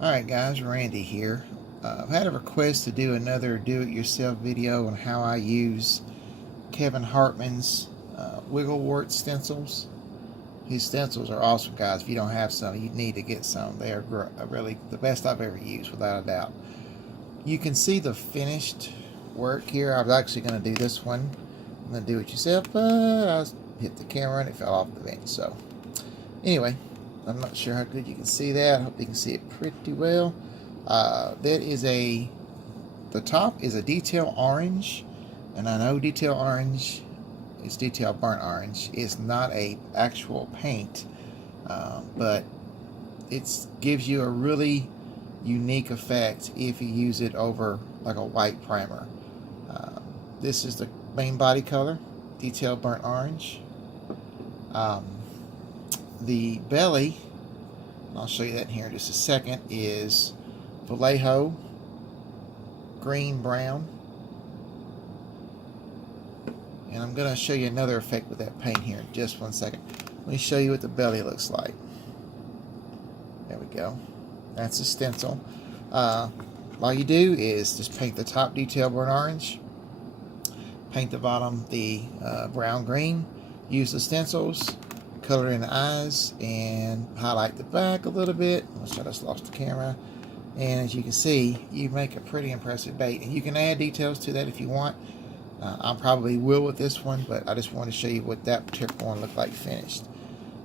Alright guys, Randy here. I've had a request to do another do-it-yourself video on how I use Kevin Hartman's wiggle wart stencils. His stencils are awesome, guys. If you don't have some, you need to get some. They are really the best I've ever used, without a doubt. You can see the finished work here. I was actually going to do this one. I'm going to do it yourself, but I hit the camera and it fell off the bench. So anyway, I'm not sure how good you can see that. I hope you can see it pretty well. The top is a detail orange, and I know detail orange is detail burnt orange. It's not a actual paint, but it gives you a really unique effect if you use it over like a white primer. This is the main body color, detail burnt orange. The belly, I'll show you that in here in just a second, is Vallejo green brown. And I'm going to show you another effect with that paint here in just 1 second. Let me show you what the belly looks like. There we go. That's a stencil. All you do is just paint the top detail burnt orange, paint the bottom the brown green, use the stencils, color in the eyes, and highlight the back a little bit. I just lost the camera. And as you can see, you make a pretty impressive bait. And you can add details to that if you want. I probably will with this one, but I just want to show you what that particular one looked like finished.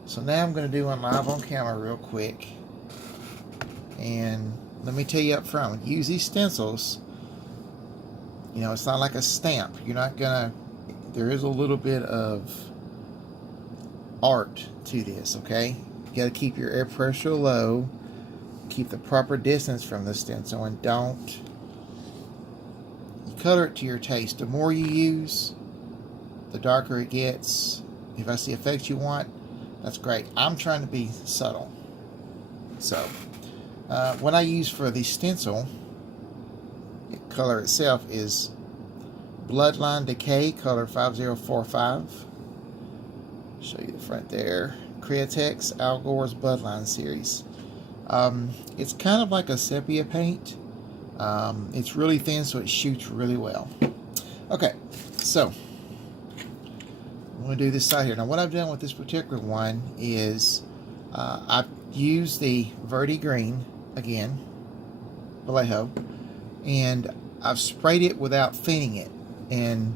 So now I'm going to do one live on camera real quick. And let me tell you up front, when you use these stencils, you know, it's not like a stamp. You're not going to, there is a little bit of art to this, okay? You got to keep your air pressure low, keep the proper distance from the stencil, and don't, you color it to your taste. The more you use, the darker it gets. If that's the effects you want, that's great. I'm trying to be subtle. So what I use for the stencil color itself is Bloodline Decay color 5045. Show you the front there. Createx Al Gore's Bloodline series. It's kind of like a sepia paint. It's really thin, so it shoots really well. Okay, so I'm going to do this side here. Now, what I've done with this particular one is I've used the Verde Green again, Vallejo, and I've sprayed it without thinning it, and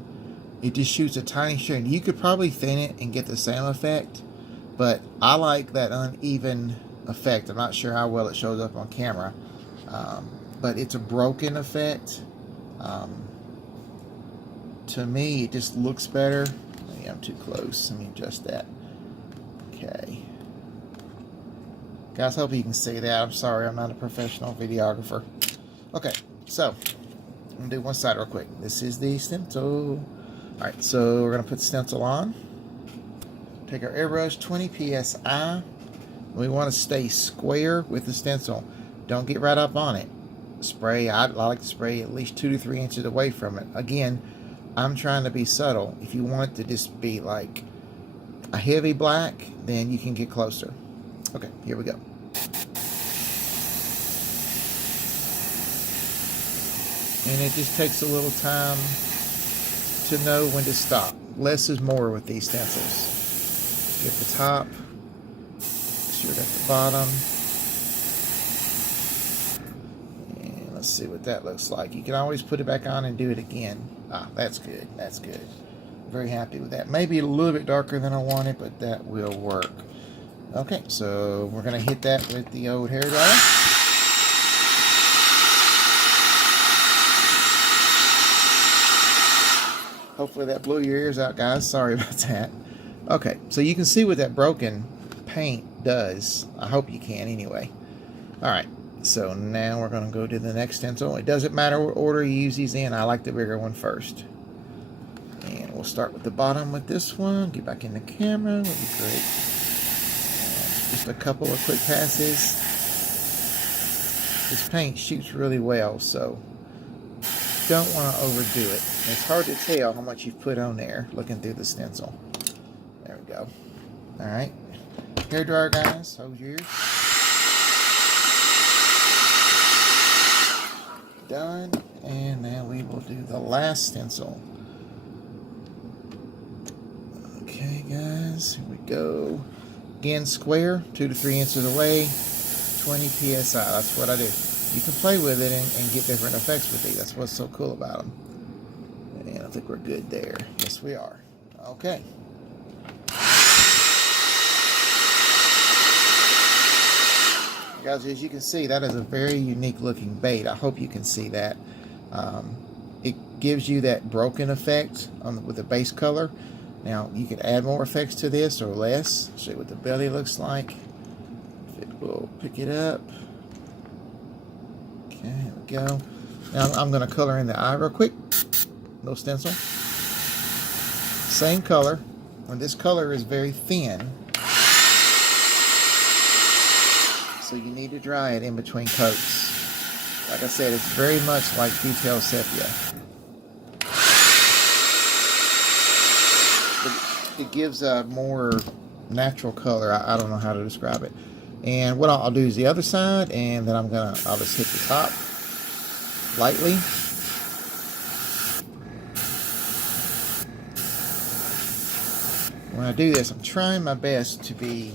it just shoots a tiny shade. You could probably thin it and get the same effect, but I like that uneven effect. I'm not sure how well it shows up on camera, but it's a broken effect. To me, it just looks better. Maybe I'm too close. Let me adjust that. Okay. Guys, hope you can see that. I'm sorry, I'm not a professional videographer. Okay, so I'm going to do one side real quick. This is the stencil. Alright, so we're going to put the stencil on. Take our airbrush, 20 psi. We want to stay square with the stencil. Don't get right up on it. Spray, I like to spray at least 2 to 3 inches away from it. Again, I'm trying to be subtle. If you want it to just be like a heavy black, then you can get closer. Okay, here we go. And it just takes a little time to know when to stop. Less is more with these stencils. Get the top, sure at the bottom. And let's see what that looks like. You can always put it back on and do it again. Ah, that's good. That's good. Very happy with that. Maybe a little bit darker than I wanted, but that will work. Okay, so we're going to hit that with the old hairdryer. Hopefully that blew your ears out, guys. Sorry about that. Okay, so you can see what that broken paint does. I hope you can anyway. Alright, so now we're going to go to the next stencil. It doesn't matter what order you use these in. I like the bigger one first. And we'll start with the bottom with this one. Get back in the camera. That'll be great. Just a couple of quick passes. This paint shoots really well, so don't want to overdo it. It's hard to tell how much you've put on there looking through the stencil. There we go. Alright. Hairdryer, guys. Hold yours. do the last stencil. Okay, guys, here we go. Again, square, 2 to 3 inches away, 20 psi. That's what I do. You can play with it and get different effects with these. That's what's so cool about them. And I think we're good there. Yes, we are. Okay. Guys, as you can see, that is a very unique looking bait. I hope you can see that. It gives you that broken effect with the base color. Now, you can add more effects to this or less. Show you what the belly looks like. It will pick it up. Okay, here we go. Now, I'm going to color in the eye real quick. No stencil. Same color. And this color is very thin, so you need to dry it in between coats. Like I said, it's very much like detail sepia. It gives a more natural color. I don't know how to describe it. And what I'll do is the other side, and then I'll just hit the top lightly. When I do this, I'm trying my best to be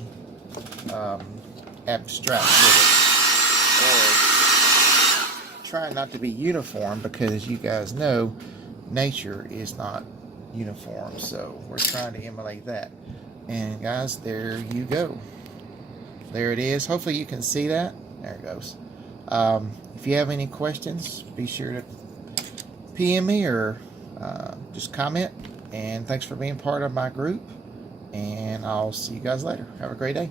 abstract with it, or trying not to be uniform, because you guys know nature is not uniform, so we're trying to emulate that. And guys, there you go. There it is. Hopefully you can see that. There it goes. If you have any questions, be sure to PM me or just comment. And thanks for being part of my group, and I'll see you guys later. Have a great day.